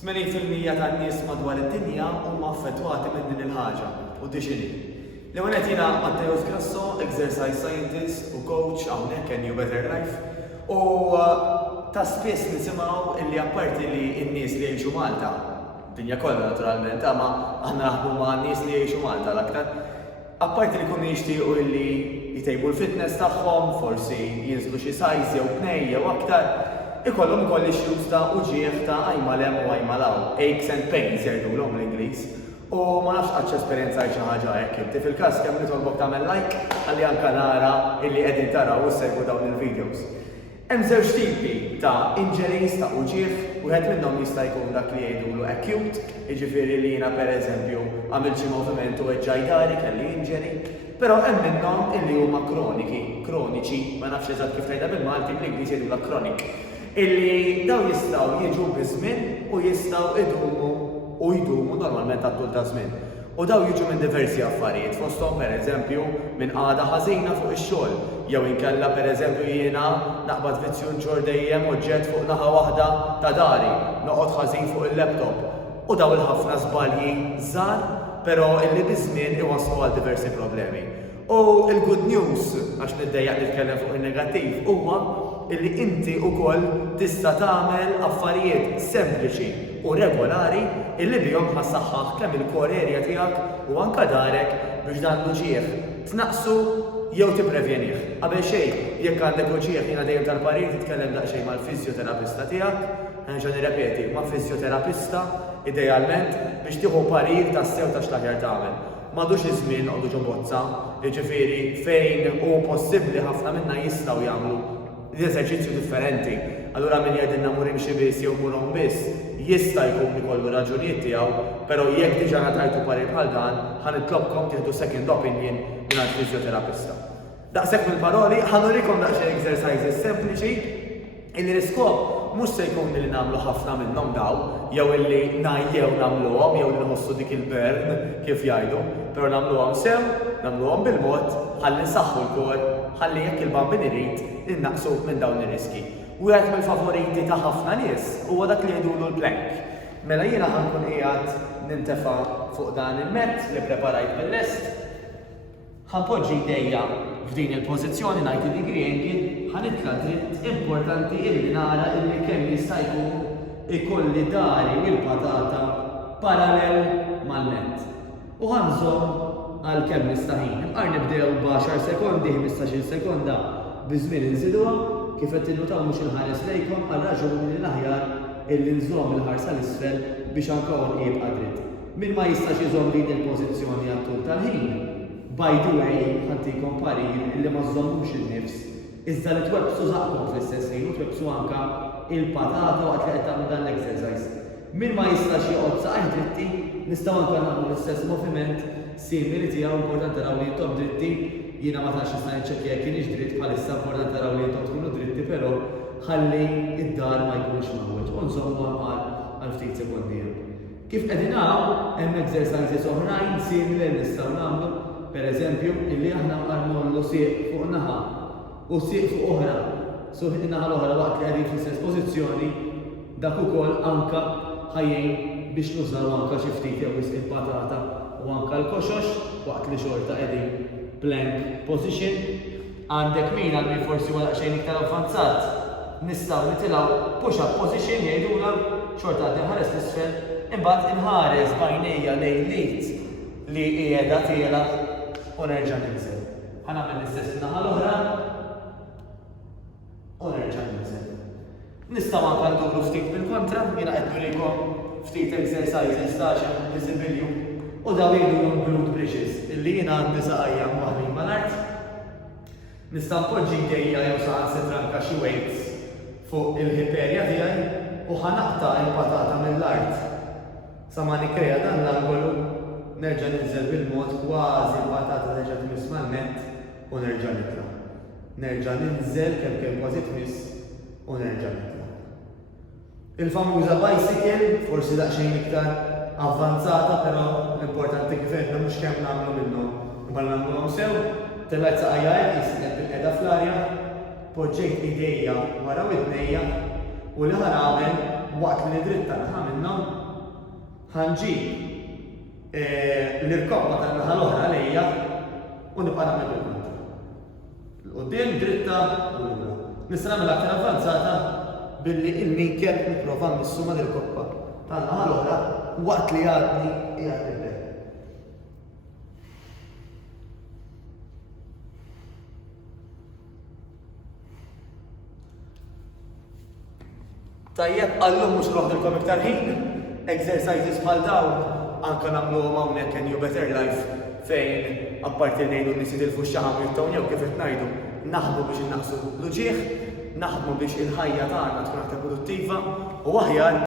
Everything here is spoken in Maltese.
80% tan-nies madwar id-dinja huma affettwati minn din il-ħaġa u x'inhi. L-ewwel qed jiena Matteo Grasso, exercise scientist u coach hawnhekk in New Better Life. U ta' spiss nisimgħu illi apparti li n-nies li jgħixu Malta, dinja kollha naturalment, ma aħna naħdmu ma' nies li jgħixu Malta l-aktar. Apparti li jkunu jixtiequ illi jtejbu l-fitness tagħhom, forsi jinżlu xi size jew tnej jew aktar, ikollhom ukoll issues ta' uġigħ ta' ajmalem u ajmalaw, aches and pains jgħidulhom l-Ingliż. U ma nafx qatt esperjenza xi ħaġa hekk inti fil-każ kemm nitolbok tagħmel like ħalli anke nara illi qegħdin taraw u segwu dawn il-videos. Hemm żewġ tipi ta' injuries ta' uġigħ, wieħed minnhom jista' jkun dak li jgħidulu acute, jiġifieri li jiena pereżempju għamilt xi moviment u eġġajdari kelli injury, però hemm minnhom illi huma kroniċi, ma nafx eżatt kif tgħidha bil-Malti bl-Ingliż jgħidula chronic, illi dawn jistgħu jiġu biż-żmien u jistgħu jdumu normalment għat-tul ta' żmien. U daw jiġu minn diversi affarijiet, fosthom pereżempju minn qagħda ħażina fuq ix-xogħol, jew inkella pereżempju jiena naqbad vizzju nġor dejjem oġġett fuq naħa waħda ta' dari, noqgħod ħażin fuq il-laptop. U daw il-ħafna żbalji żgħar, però illi biż-żmien iwasslu għal diversi problemi. U il-good news, għax niddejjaq nitkellem fuq in-negattiv, huwa illi inti wkoll tista' tagħmel affarijiet sempliċi u regolari illi bihom ħassaħħaħ kemm il-core area tiegħek u anke darek biex dan l-uġigħ tnaqsu jew tipprevjenih. Qabel xejn, jekk għandek uġigħ jiena dejjem tal-parir titkellem daqsxejn mal-fiżjoterapista tiegħek, nerġa' nirrepeti, ma' fiżjoterapista idealment biex tieħu parir tas-sew ta' x'taħjar tagħmel. M'għadux iż-żmien noqogħdu ġo bozza, jiġifieri fejn hu possibbli ħafna minnha jistgħu jagħmlu l-eżerċizzju differenti. Allura min jgħidilna mur imxi biss jew murhom biss, jista' jkun ikollu raġunijiet tiegħu, però jekk diġà ngħatajtu parir bħal dan, ħanitlobkom tieħdu second opinion mingħand fiżjoterapista. Daqshekk mill-paroli ħanurikom daqsxejn exercises sempliċi illi l-iskop mhux se jkun li nagħmlu ħafna minnhom daw, jew illi ngħajjew nagħmluhom jew li nħossu dik il-bern kif jgħidu, però nagħmluhom sew, nagħmluhom bil-mod, ħalli nsaħħu l-kor, ħalli jekk il-bambin irid innaqsu minn dawn ir-riski. Wieħed mill-favoriti ta' ħafna nies huwa dak li jgħidulu l-plank. Mela jiena ħankun qiegħed nintefa' fuq dan il-mett li preparajt mill-lest, ħanpoġġi jdejja f'din il-pożizzjoni ngħid il-degree angle, ħanitla dritt importanti illi nara illi kemm jista' jkun ikolli dari u l-patata parallel mal-mett. U ħanżomm għal kemm nista' ħin. Nibqar nibdew b'10 sekondi, 15 sekonda biż-żmien inżiduha, kif qed tinnutaw mhux inħares lejkom għal raġuni li l-aħjar illi nżomm il-ħarsa l-isfel biex anke jibqa' dritt. Min ma jistax iżomm din il-pożizzjoni għat-tul tal-ħin, by the way, ħantikom parir illi ma żommux in-nifs, iżda li twebbsu żaqkom fl-istess ħin u twebbsu anke il-patata waqt li qed tagħmlu dan l-exercise. Min ma jistax joqgħod saqajh dritti, nistgħu anke nagħmlu l-istess moviment simili tiegħu importanti naraw li intom dritti, jiena ma tantx nista' niċċekkja jekk kienx dritt bħalissa importanti naraw li intom tkunu dritti, però ħalli id-dar ma jkunx mawweġ u nżommu għal ftit sekondi. Kif qegħdin naraw hemm exercises oħrajn simili li nistgħu nagħmlu, pereżempju illi aħna nqarmollu sieq fuq naħa u sieq fuq oħra. So in-naħa l-oħra waqt li qegħdin fl-istess pożizzjoni, dak ukoll anke ħajjin biex nużaw anke xi ftit jew il-patata u anke l-koxox waqt li xorta qegħdin plank position. Għandek min għal min forsi wara xejn iktar avvanzat, nistgħu nitilgħu push-up position jgħidula xorta għaddi ħares l-isfel, imbagħad inħares bajnejja lejn lit li qiegħda tiegħek u nerġa' ninżel. Ħanagħmel l-istess in-naħa l-oħra u nerġa' ninżel. Nistgħu anke nduru ftit bil-kontra, jiena qed nurikom ftit exercises ta' xi visibilju u daw jgħidulhom glute bridges illi jiena għandi saqajja waħdin mal-art. Nista' npoġġi jdejja jew saħansitra anke xi weights fuq il-hip area tiegħi u ħanaqta' il-patata mill-art. Sa ma nikkrea dan l-angolu nerġa' ninżel bil-mod kważi l-patata nerġa' tmiss mal-mett u nerġa' nitla'. Nerġa' ninżel kemm kważi tmiss u nerġa' nitla'. Il-famuża bicycle forsi daqsxejn iktar avvanzata, però l-importanti kif qedna mhux kemm nagħmlu minnhom. Imma nagħmluhom sew, tellgħet saqajja jisqed bil-qiegħda fl-arja, poġġejt idejja wara widnejja u li ħanagħmel waqt li dritta naħa minnhom ħanġib l-irkobba tan-naħa l-oħra għalejja u nibqa' nagħmel bil-kontra. L-qudiem dritta u lura. Nista' nagħmel aktar avvanzata billi il-minkjeb nipprova nmissuma l-irkobba tan-naħa l-oħra waqt li għadni qiegħed il-bel. Tajjeb, allum mhux noħdilkom iktar ħin, exercises bħal dawn anke nagħmluhom hawnhekk in New Better Life fejn apparti ngħidu n-nies jitilfu x-xaħam jittawnew kif qed ngħidu, naħdmu biex innaqsu l-uġigħ, naħdmu biex il-ħajja tagħna tkun aktar produttiva u aħjar